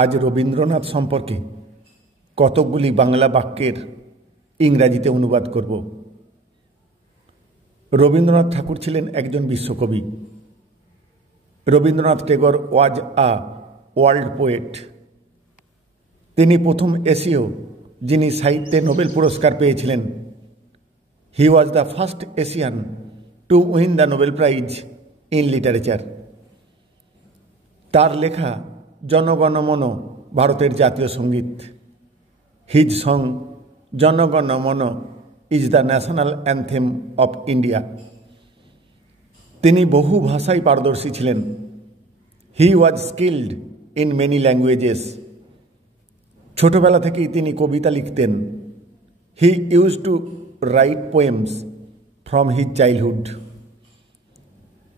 আজ রবীন্দ্রনাথ সম্পর্কে কতকগুলি বাংলা বাক্যের ইংরাজিতে অনুবাদ করব। রবীন্দ্রনাথ ঠাকুর ছিলেন একজন বিশ্বকবি। Rabindranath Tagore was a world poet. তিনি প্রথম এশীয় যিনি সাহিত্যে নোবেল পুরস্কার পেয়েছিলেন। He was the first Asian to win the Nobel prize in literature. তার লেখা জনগণ মন ভারতের জাতীয় সঙ্গীত। হিজ সং জনগণ মন is the national anthem of India. তিনি বহু ভাষায় পারদর্শী ছিলেন। He was skilled in many languages. ছোটবেলা থেকেই তিনি কবিতা লিখতেন। He use to write poems from his childhood.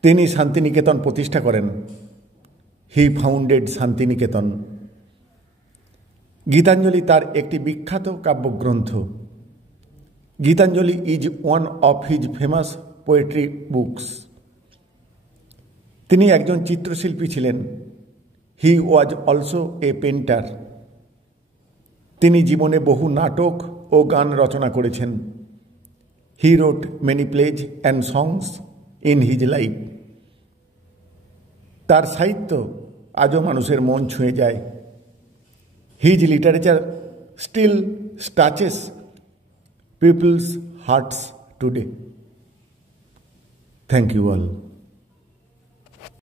তিনি শান্তিনিকেতন প্রতিষ্ঠা করেন। He founded Santiniketan. গীতাঞ্জলি তার একটি বিখ্যাত কাব্যগ্রন্থ। Gitanjali is one of his famous poetry books. তিনি একজন চিত্রশিল্পী ছিলেন। He was also a painter. তিনি জীবনে বহু নাটক ও গান রচনা করেছেন। He wrote many plays and songs in his life. তার সাহিত্য আজও মানুষের মন ছুঁয়ে যায়। His literature still touches people's hearts today. Thank you all.